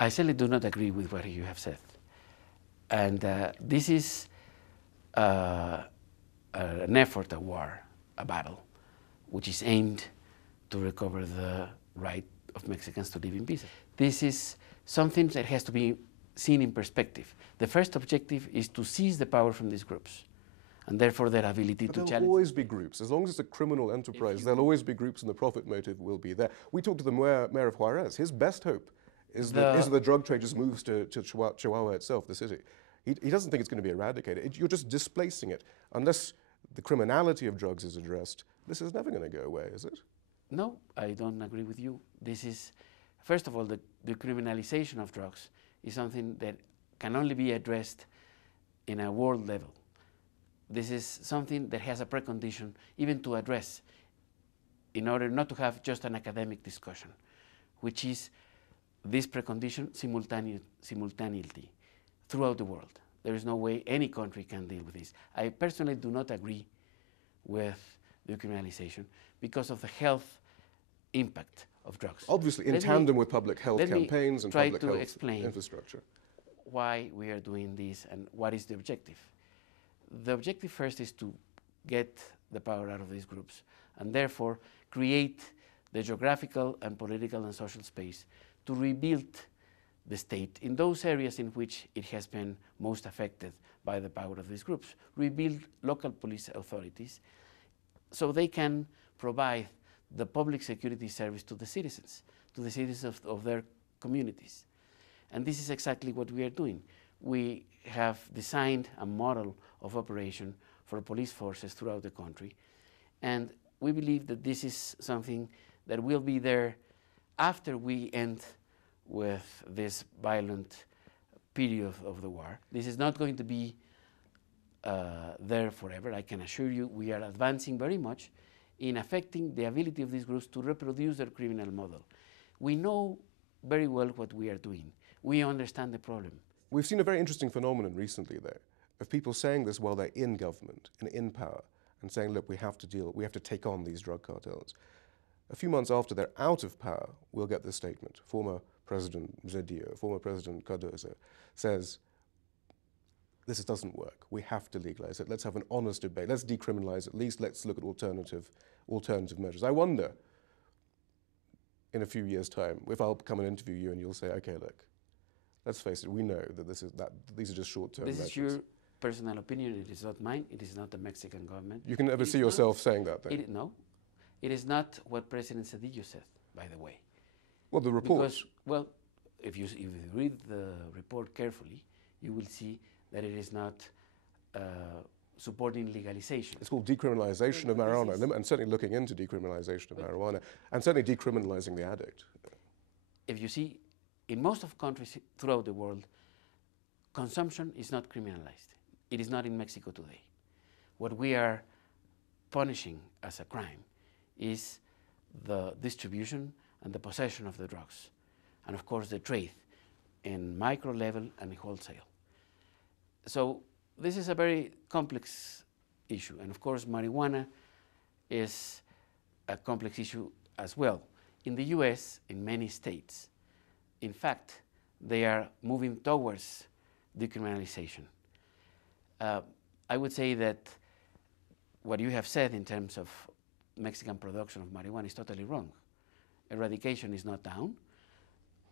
I certainly do not agree with what you have said. And this is an effort, a war, a battle, which is aimed to recover the right of Mexicans to live in peace. This is something that has to be seen in perspective. The first objective is to seize the power from these groups, and therefore their ability to challenge. There'll always be groups. As long as it's a criminal enterprise, there'll always be groups, and the profit motive will be there. We talked to the mayor of Juarez. His best hope is that the drug trade just moves to Chihuahua itself, the city. He doesn't think it's going to be eradicated. You're just displacing it. Unless the criminality of drugs is addressed, this is never going to go away, is it? No, I don't agree with you. This is, first of all, the criminalization of drugs is something that can only be addressed in a world level. This is something that has a precondition even to address in order not to have just an academic discussion, which is this precondition simultaneity throughout the world. There is no way any country can deal with this. I personally do not agree with decriminalization because of the health impact of drugs. Obviously, in tandem with public health campaigns and public health infrastructure. Why we are doing this and what is the objective. The objective first is to get the power out of these groups and therefore create the geographical and political and social space to rebuild the state in those areas in which it has been most affected by the power of these groups. Rebuild local police authorities so they can provide the public security service to the citizens of their communities. And this is exactly what we are doing. We have designed a model of operation for police forces throughout the country. And we believe that this is something that will be there after we end with this violent period of the war. This is not going to be there forever. I can assure you we are advancing very much in affecting the ability of these groups to reproduce their criminal model. We know very well what we are doing. We understand the problem. We've seen a very interesting phenomenon recently, though, of people saying this while they're in government and in power and saying, look, we have to take on these drug cartels. A few months after they're out of power, we'll get this statement. Former President Zedillo, former President Cardozo says, this doesn't work. We have to legalize it. Let's have an honest debate. Let's decriminalize at least. Let's look at alternative measures. I wonder, in a few years' time, if I'll come and interview you and you'll say, okay, look, let's face it, we know that these are just short-term measures. This is your personal opinion. It is not mine. It is not the Mexican government. You can never see yourself saying that, then? No. It is not what President Zedillo said, by the way. Well, the report. Because, well, if you read the report carefully, you will see that it is not supporting legalization. It's called decriminalization of marijuana, and certainly looking into decriminalization of marijuana, and certainly decriminalizing the addict. If you see, in most of countries throughout the world, consumption is not criminalized. It is not in Mexico today. What we are punishing as a crime is the distribution and the possession of the drugs, and of course the trade in micro level and wholesale. So this is a very complex issue, and of course marijuana is a complex issue as well. In the US, in many states, in fact, they are moving towards decriminalization. I would say that what you have said in terms of Mexican production of marijuana is totally wrong. Eradication is not down.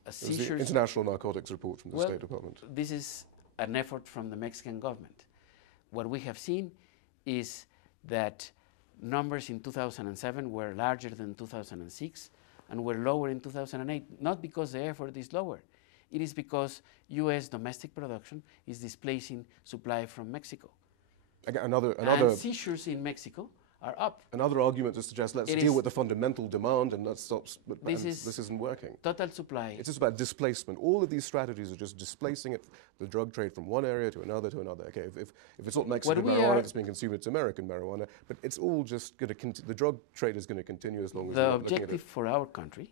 The International Narcotics Report from the State Department. This is an effort from the Mexican government. What we have seen is that numbers in 2007 were larger than 2006 and were lower in 2008, not because the effort is lower. It is because US domestic production is displacing supply from Mexico. Again, and seizures in Mexico are up. Another argument to suggest let's deal with the fundamental demand and let's stop, this isn't working. Total supply. It's just about displacement. All of these strategies are just displacing it, the drug trade from one area to another to another. Okay, if it's not Mexican marijuana that's being consumed, it's American marijuana, but it's all just going to the drug trade is going to continue as long as the objective for our country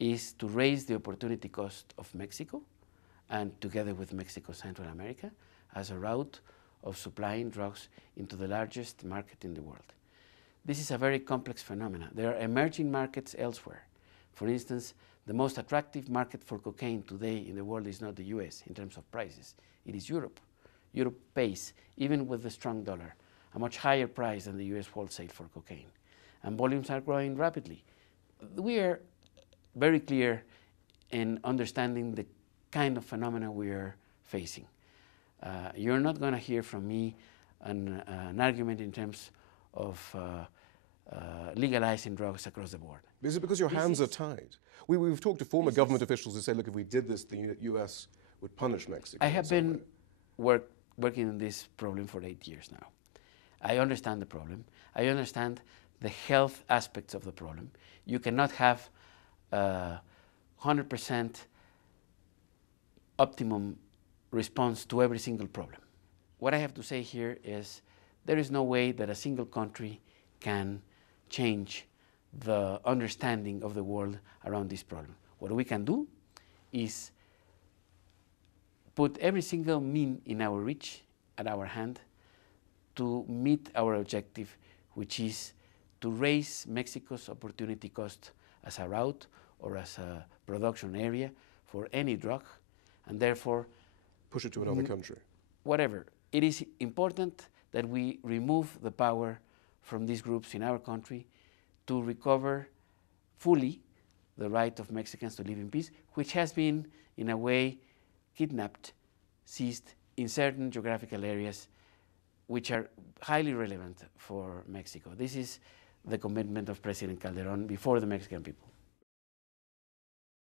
is to raise the opportunity cost of Mexico and together with Mexico, Central America, as a route of supplying drugs into the largest market in the world. This is a very complex phenomenon. There are emerging markets elsewhere. For instance, The most attractive market for cocaine today in the world is not the US in terms of prices, it is Europe. Europe pays, even with the strong dollar, a much higher price than the US wholesale for cocaine. And volumes are growing rapidly. We are very clear in understanding the kind of phenomena we are facing. You're not going to hear from me an argument in terms of legalizing drugs across the board. Is it because your hands are tied? We've talked to former government officials who say, look, if we did this, the US would punish Mexico. I have been working on this problem for 8 years now. I understand the problem. I understand the health aspects of the problem. You cannot have 100% optimum response to every single problem. What I have to say here is there is no way that a single country can change the understanding of the world around this problem. What we can do is put every single mean in our reach, at our hand, to meet our objective, which is to raise Mexico's opportunity cost as a route or as a production area for any drug, and therefore push it to another country. Whatever. It is important that we remove the power from these groups in our country to recover fully the right of Mexicans to live in peace, which has been, in a way, kidnapped, seized in certain geographical areas which are highly relevant for Mexico. This is the commitment of President Calderon before the Mexican people.